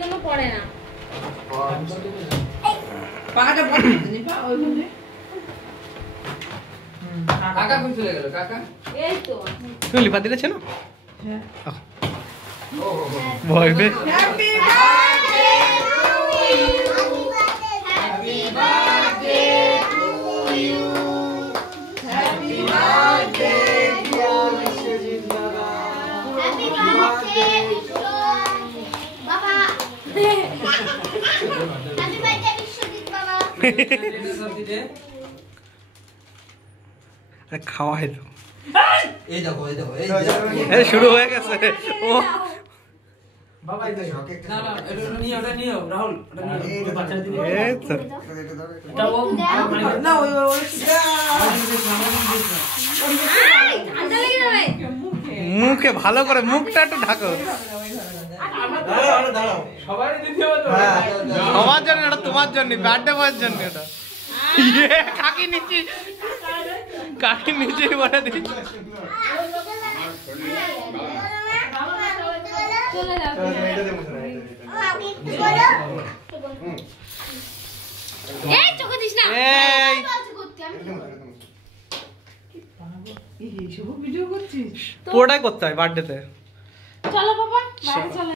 জন্য পড়ে না। পাটা পড়ে নি পা ওইখানে। কাকা কই চলে গেল কাকা? এই তো। তুমি লিপা দিলেছ না? হ্যাঁ। ও ভয় বে। Happy birthday happy birthday to you. Happy birthday dear Biswajit দাদা। হ্যাপি বার্থডে বাবা। হ্যাপি বার্থডে বিশ্বজিৎ বাবা। খাওয়া হলো। এই দেখো এই শুরু হয়ে গেছে। ও বাবা এই দেখো না না এটা নিও রাহুল এটা নিও বাচ্চা দিলে এই তো এটা ও না ওই ঠান্ডা লেগে যাবে। মুখে ভালো করে মুখটা একটু ঢাকো। দাঁড়াও সবাই দিতে হবে তো সবার জন্য এটা, তোমার জন্য, বার্থডে বয়ের জন্য এটা। কাকি নিচে বলে দিচ্ছি। চলে যাবে। এই চোখে দিস না। এই এই সব ভিডিও করছিস পুরোটাই করতে হয় বার্থডেতে। চলো বাবা, বাইরে চলো।